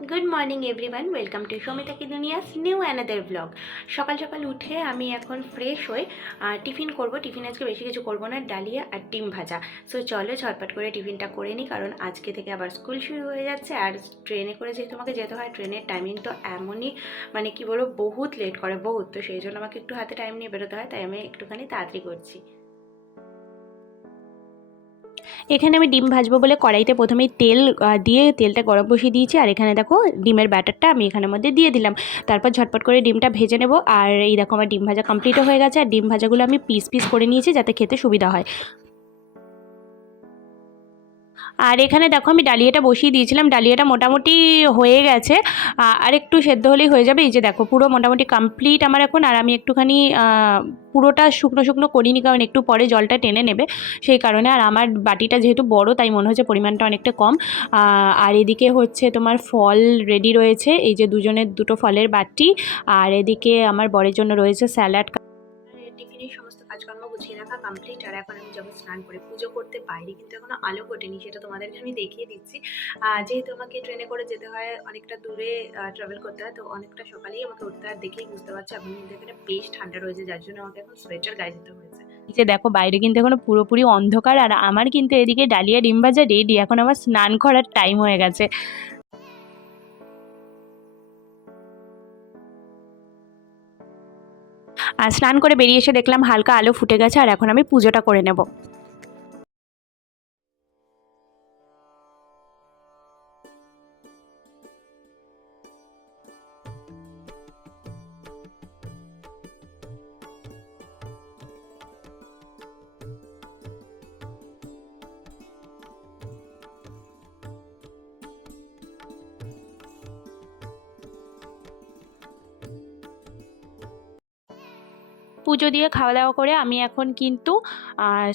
Good morning everyone, welcome to Samita কি দুনিয়াস new another blog. সকাল সকাল উঠে আমি এখন ফ্রেশ হয়ে টিফিন করব। টিফিন আজকে বেশি কিছু করব না, ডালিয়া আর ডিম ভাজা। সো চলো ঝটপট করে টিফিনটা করে নিই, কারণ আজকে থেকে আবার স্কুল শুরু হয়ে যাচ্ছে। আর ট্রেনে করে যেহেতু আমাকে যেতে হয়, ট্রেনের টাইমিং তো এমনই মানে কি বলবো, বহুত লেট করে বহুত। তো সেই জন্য আমাকে একটু হাতে টাইম নিয়ে বেরোতে হয়, তাই আমি একটুখানি তাড়াতাড়ি করছি। এখানে আমি ডিম ভাজবো বলে কড়াইতে প্রথমেই তেল দিয়ে তেলটা গরম বসিয়ে দিয়েছি। আর এখানে দেখো ডিমের ব্যাটারটা আমি এখানের মধ্যে দিয়ে দিলাম। তারপর ঝটপট করে ডিমটা ভেজে নেব। আর এই দেখো আমার ডিম ভাজা কমপ্লিটও হয়ে গেছে। আর ডিম ভাজাগুলো আমি পিস পিস করে নিয়েছি যাতে খেতে সুবিধা হয়। আর এখানে দেখো আমি ডালিয়াটা বসিয়ে দিয়েছিলাম, ডালিয়াটা মোটামুটি হয়ে গেছে। আর একটু সেদ্ধ হলেই হয়ে যাবে। এই যে দেখো পুরো মোটামুটি কমপ্লিট আমার এখন। আর আমি একটুখানি পুরোটা শুকনো শুকনো করিনি, কারণ একটু পরে জলটা টেনে নেবে সেই কারণে। আর আমার বাটিটা যেহেতু বড়, তাই মনে হচ্ছে পরিমাণটা অনেকটা কম। আর এদিকে হচ্ছে তোমার ফল রেডি রয়েছে, এই যে দুজনের দুটো ফলের বাটি। আর এদিকে আমার বরের জন্য রয়েছে স্যালাড। টিফিনের সমস্ত কাজকর্ম গুছিয়ে রাখা কমপ্লিট। আর এখন আমি যাবো স্নান করে পুজো করতে। বাইরে কিন্তু এখনো আলো ফোটেনি, সেটা তোমাদেরকে আমি দেখিয়ে দিচ্ছি। যেহেতু আমাকে ট্রেনে করে যেতে হয়, অনেকটা দূরে ট্রাভেল করতে হয়, তো অনেকটা সকালেই আমাকে উঠতে হয়। দেখেই বুঝতে পারছি এখন কিন্তু এখানে বেশ ঠান্ডা রয়েছে, যার জন্য আমাকে এখন সোয়েটার গায়ে দিতে হয়েছে। যে দেখো বাইরে কিন্তু এখনো পুরোপুরি অন্ধকার। আর আমার কিন্তু এদিকে ডালিয়া ডিম ভাজা রেডি, এখন আমার স্নান করার টাইম হয়ে গেছে। আর স্নান করে বেরিয়ে এসে দেখলাম হালকা আলো ফুটে গেছে। আর এখন আমি পুজোটা করে নেব। পুজো দিয়ে খাওয়া দাওয়া করে আমি এখন কিন্তু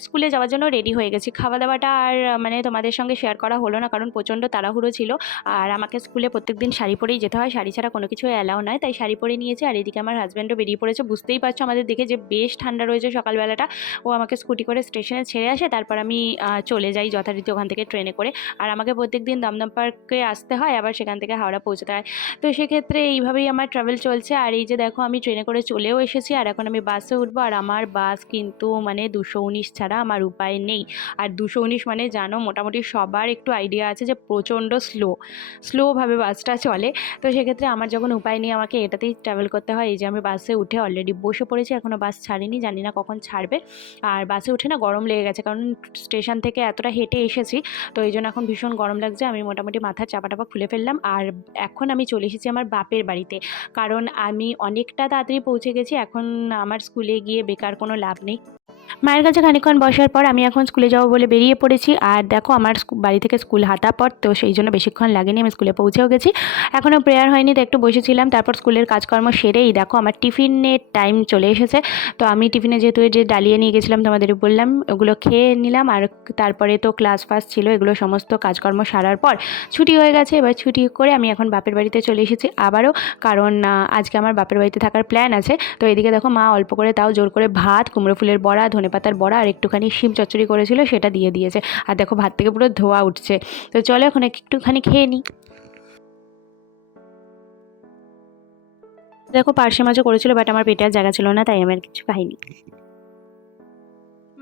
স্কুলে যাওয়ার জন্য রেডি হয়ে গেছি। খাওয়া দাওয়াটা আর মানে তোমাদের সঙ্গে শেয়ার করা হলো না, কারণ প্রচণ্ড তাড়াহুড়ো ছিল। আর আমাকে স্কুলে প্রত্যেকদিন শাড়ি পরেই যেতে হয়, শাড়ি ছাড়া কোনো কিছু অ্যালাউ নয়, তাই শাড়ি পরে নিয়েছি। আর এদিকে আমার হাজব্যান্ডও বেরিয়ে পড়েছে। বুঝতেই পারছো আমাদের দেখে যে বেশ ঠান্ডা রয়েছে সকালবেলাটা। ও আমাকে স্কুটি করে স্টেশনে ছেড়ে আসে, তারপর আমি চলে যাই যথারীতি ওখান থেকে ট্রেনে করে। আর আমাকে প্রত্যেকদিন দমদম পার্কে আসতে হয়, আবার সেখান থেকে হাওড়া পৌঁছতে হয়। তো সেক্ষেত্রে এইভাবেই আমার ট্রাভেল চলছে। আর এই যে দেখো আমি ট্রেনে করে চলেও এসেছি। আর এখন আমি বাসে উঠবো। আর আমার বাস কিন্তু মানে 219 ছাড়া আমার উপায় নেই। আর 219 মানে জানো মোটামুটি সবার একটু আইডিয়া আছে যে প্রচণ্ড স্লোভাবে বাসটা চলে। তো সেক্ষেত্রে আমার যখন উপায় নেই, আমাকে এটাতেই ট্রাভেল করতে হয়। এই যে আমি বাসে উঠে অলরেডি বসে পড়েছি, এখনও বাস ছাড়েনি, জানি না কখন ছাড়বে। আর বাসে উঠে না গরম লেগে গেছে, কারণ স্টেশন থেকে এতটা হেঁটে এসেছি। তো এই জন্য এখন ভীষণ গরম লাগছে। আমি মোটামুটি মাথার চাপা টাপা খুলে ফেললাম। আর এখন আমি চলে এসেছি আমার বাপের বাড়িতে, কারণ আমি অনেকটা তাড়াতাড়ি পৌঁছে গেছি। এখন আমার স্কুলে গিয়ে বেকার কোনো লাভ নেই। মায়ের কাছে খানিকক্ষণ বসার পর আমি এখন স্কুলে যাবো বলে বেরিয়ে পড়েছি। আর দেখো আমার বাড়ি থেকে স্কুল হাঁটা পথ, তো সেই জন্য বেশিক্ষণ লাগেনি, আমি স্কুলে পৌঁছেও গেছি। এখনও প্রেয়ার হয়নি, তো একটু বসেছিলাম। তারপর স্কুলের কাজকর্ম সেরেই দেখো আমার টিফিনের টাইম চলে এসেছে। তো আমি টিফিনে যেহেতু যে ডালিয়া নিয়ে গেছিলাম তোমাদের বললাম, ওগুলো খেয়ে নিলাম। আর তারপরে তো ক্লাস ফাস ছিল, এগুলো সমস্ত কাজকর্ম সারার পর ছুটি হয়ে গেছে। এবার ছুটি করে আমি এখন বাপের বাড়িতে চলে এসেছি আবারও, কারণ আজকে আমার বাপের বাড়িতে থাকার প্ল্যান আছে। তো এদিকে দেখো মা অল্প করে তাও জোর করে ভাত, কুমড়ো ফুলের বড়া, ধনেপাতার বড়া আর একটুখানি শিম চচ্চড়ি করেছিল, সেটা দিয়ে দিয়েছে। আর দেখো ভাত থেকে পুরো ধোয়া উঠছে। তো চলো এখন একটুখানি খেয়ে নিই। দেখো পার্শে মাছও করেছিল, বাট আমার পেটে আর জায়গা ছিল না, তাই আমি আর কিছু খাইনি।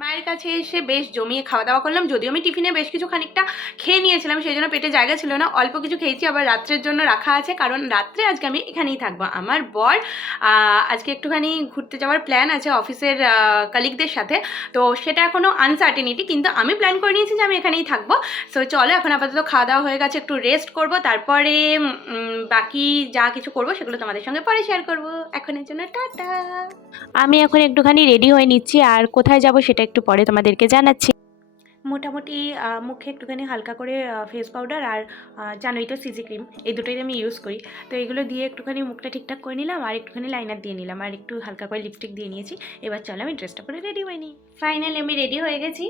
মায়ের কাছে এসে বেশ জমিয়ে খাওয়া দাওয়া করলাম। যদিও আমি টিফিনে বেশ কিছু খানিকটা খেয়ে নিয়েছিলাম, সেই জন্য পেটে জায়গা ছিল না, অল্প কিছু খেয়েছি। আবার রাত্রের জন্য রাখা আছে, কারণ রাত্রে আজকে আমি এখানেই থাকবো। আমার বর আজকে একটুখানি ঘুরতে যাওয়ার প্ল্যান আছে অফিসের কালিগদের সাথে। তো সেটা এখনও আনসার্টেনিটি, কিন্তু আমি প্ল্যান করে নিয়েছি যে আমি এখানেই থাকবো। সো চলো এখন আপাতত খাওয়া দাওয়া হয়ে গেছে, একটু রেস্ট করব, তারপরে বাকি যা কিছু করব সেগুলো তোমাদের সঙ্গে পরে শেয়ার করব। এখনের জন্য টাটা। আমি এখন একটুখানি রেডি হয়ে নিচ্ছি, আর কোথায় যাব সেটা একটু পরে তোমাদেরকে জানাচ্ছি। মোটামুটি মুখে একটুখানি হালকা করে ফেস পাউডার আর জানোই তো সিজি ক্রিম, এই দুটোই আমি ইউজ করি। তো এগুলো দিয়ে একটুখানি মুখটা ঠিকঠাক করে নিলাম, আর একটুখানি লাইনার দিয়ে নিলাম, আর একটু হালকা করে লিপস্টিক দিয়ে নিয়েছি। এবার চলো আমি ড্রেসটা পরে রেডি হয়ে নিই। ফাইনালি আমি রেডি হয়ে গেছি।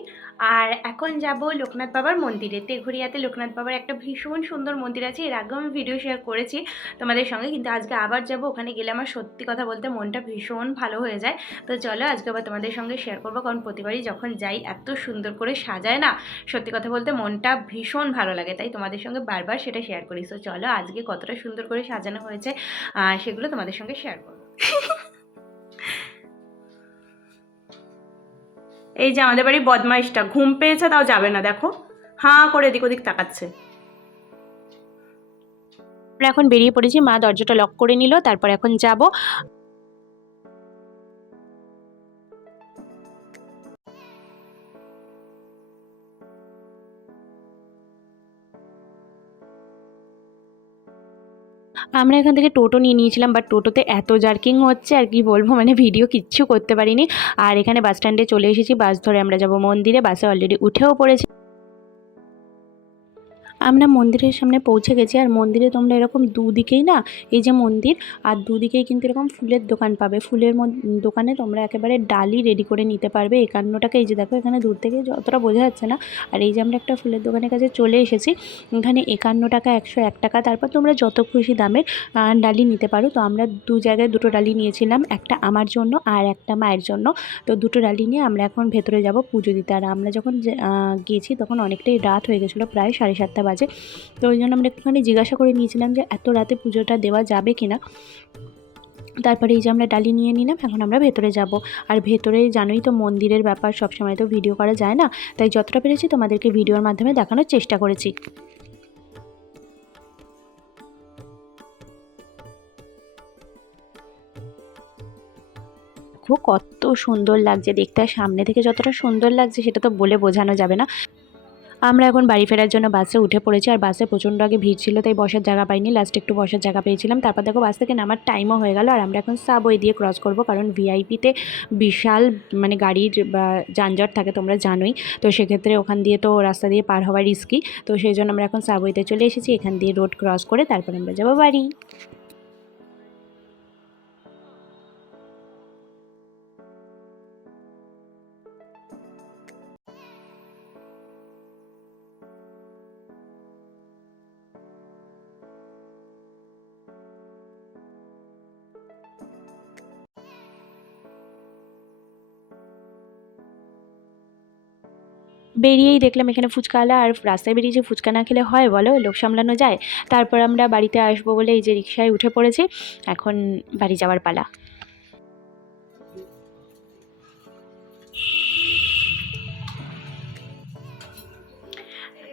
আর এখন যাব লোকনাথ বাবার মন্দিরে। তেঘুরিয়াতে লোকনাথ বাবার একটা ভীষণ সুন্দর মন্দির আছে, এর আগেও আমি ভিডিও শেয়ার করেছি তোমাদের সঙ্গে, কিন্তু আজকে আবার যাব। ওখানে গেলে আমার সত্যি কথা বলতে মনটা ভীষণ ভালো হয়ে যায়। তো চলো আজকে আবার তোমাদের সঙ্গে শেয়ার করবো, কারণ প্রতিবারই যখন যাই এত সুন্দর করে সাজায় যায় না, সত্যি কথা বলতে মনটা ভীষণ ভালো লাগে, তাই তোমাদের সঙ্গে বারবার সেটা শেয়ার করি। সো চলো আজকে কতটা সুন্দর করে সাজানো হয়েছে সেগুলো তোমাদের সঙ্গে শেয়ার করবো। এই যে আমাদের বাড়ির বদমাইশটা ঘুম পেয়েছে তাও যাবে না, দেখো হাঁ করে এদিক ওদিক তাকাচ্ছে। আমরা এখন বেরিয়ে পড়েছি, মা দরজাটা লক করে নিল, তারপর এখন যাব। আমরা এখান থেকে টোটো নিয়ে নিয়েছিলাম, বাট টোটোতে এত জার্কিং হচ্ছে আর কি বলবো, মানে ভিডিও কিচ্ছু করতে পারিনি। আর এখানে বাস স্ট্যান্ডে চলে এসেছি, বাস ধরে আমরা যাব মন্দিরে। বাসে অলরেডি উঠেও পড়েছি। আমরা মন্দিরের সামনে পৌঁছে গেছি, আর মন্দিরে তোমরা এরকম দুদিকেই না, এই যে মন্দির আর দুদিকেই কিন্তু এরকম ফুলের দোকান পাবে। ফুলের দোকানে তোমরা একেবারে ডালি রেডি করে নিতে পারবে 51 টাকা। এই যে দেখো এখানে দূর থেকে যতটা বোঝা যাচ্ছে না। আর এই যে আমরা একটা ফুলের দোকানের কাছে চলে এসেছি, এখানে 51 টাকা, 101 টাকা, তারপর তোমরা যত খুশি দামের ডালি নিতে পারো। তো আমরা দু জায়গায় দুটো ডালি নিয়েছিলাম, একটা আমার জন্য আর একটা মায়ের জন্য। তো দুটো ডালি নিয়ে আমরা এখন ভেতরে যাব পুজো দিতে। আর আমরা যখন গেছি তখন অনেকটাই রাত হয়ে গেছিলো, প্রায় 7:30 বাজে। তো ওই জন্য আমরা একটুখানি জিজ্ঞাসা করে নিয়েছিলাম যে এত রাতে পুজোটা দেওয়া যাবে কিনা। তারপরে এই যে আমরা ডালি নিয়ে নিলাম, এখন আমরা ভেতরে যাব। আর ভেতরে জানোই তো মন্দিরের ব্যাপার, সবসময় তো ভিডিও করা যায় না, তাই যতটা পেরেছি তোমাদেরকে ভিডিওর মাধ্যমে দেখানোর চেষ্টা করেছি। কত সুন্দর লাগছে দেখতে, আর সামনে থেকে যতটা সুন্দর লাগছে সেটা তো বলে বোঝানো যাবে না। আমরা এখন বাড়ি ফেরার জন্য বাসে উঠে পড়েছি, আর বাসে প্রচণ্ড আগে ভিড় ছিল, তাই বসার জায়গা পাইনি, লাস্টে একটু বসার জায়গা পেয়েছিলাম। তারপর দেখো বাস থেকে নামার টাইমও হয়ে গেল, আর আমরা এখন সাবওয়ে দিয়ে ক্রস করব, কারণ ভিআইপিতে বিশাল মানে গাড়ির যানজট থাকে তোমরা জানোই। তো সেক্ষেত্রে ওখান দিয়ে তো রাস্তা দিয়ে পার হওয়া রিস্কি, তো সেই জন্য আমরা এখন সাবওয়েতে চলে এসেছি। এখান দিয়ে রোড ক্রস করে তারপর আমরা যাবো বাড়ি। বেরিয়েই দেখলাম এখানে ফুচকাওয়ালা, আর রাস্তায় বেরিয়ে যে ফুচকা না খেলে হয় বলো, লোক সামলানো যায়। তারপর আমরা বাড়িতে আসবো বলে এই যে রিকশায় উঠে পড়েছি, এখন বাড়ি যাওয়ার পালা।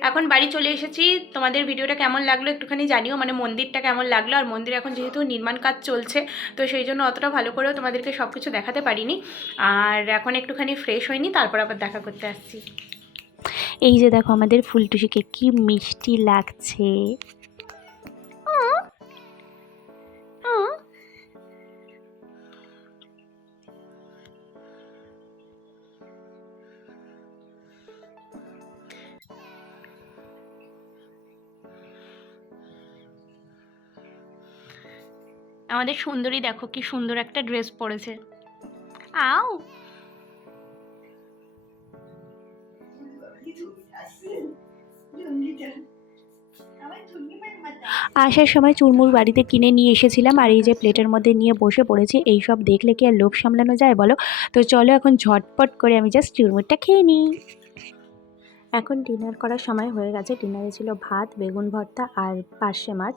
এখন বাড়ি চলে এসেছি। তোমাদের ভিডিওটা কেমন লাগলো একটুখানি জানিও, মানে মন্দিরটা কেমন লাগলো। আর মন্দির এখন যেহেতু নির্মাণ কাজ চলছে, তো সেই জন্য অতটা ভালো করেও তোমাদেরকে সব কিছু দেখাতে পারিনি। আর এখন একটুখানি ফ্রেশ হয়নি, তারপর আবার দেখা করতে আসছি। এই যে দেখো আমাদের ফুলটুসিকে কি মিষ্টি লাগছে। আমাদের সুন্দরী দেখো কি সুন্দর একটা ড্রেস পরেছে। আও আসার সময় চুরমুর বাড়িতে কিনে নিয়ে এসেছিলাম, আর এই যে প্লেটের মধ্যে নিয়ে বসে পড়েছি। এই সব দেখলে কি আর লোভ সামলানো যায় বলো। তো চলো এখন ঝটপট করে আমি জাস্ট চুরমুরটা খেয়ে নিই। এখন ডিনার করার সময় হয়ে গেছে। ডিনারে ছিল ভাত, বেগুন ভর্তা আর পার্শে মাছ।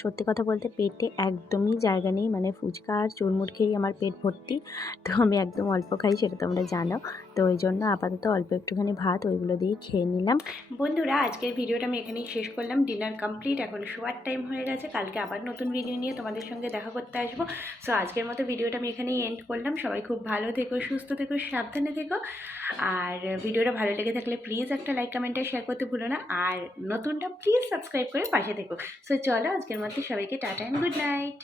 সত্যি কথা বলতে পেটে একদমই জায়গা নেই, মানে ফুচকা আর চুরমুর খেয়েই আমার পেট ভর্তি। তো আমি একদম অল্প খাই, সেটা তোমরা জানো। তো ওই জন্য আপাতত অল্প একটুখানি ভাত ওইগুলো দিয়েই খেয়ে নিলাম। বন্ধুরা আজকের ভিডিওটা আমি এখানেই শেষ করলাম। ডিনার কমপ্লিট, এখন শোয়ার টাইম হয়ে গেছে। কালকে আবার নতুন ভিডিও নিয়ে তোমাদের সঙ্গে দেখা করতে আসবো। সো আজকের মতো ভিডিওটা আমি এখানেই এন্ড করলাম। সবাই খুব ভালো থেকো, সুস্থ থেকো, সাবধানে থেকো। আর ভিডিওটা ভালো লেগে থাকলে প্লিজ একটা লাইক, কমেন্ট আর শেয়ার করতে ভুলো না। আর নতুনটা প্লিজ সাবস্ক্রাইব করে পাশে থেকো। সো চলো আজকের মধ্যে সবাইকে টাটা অ্যান্ড গুড নাইট।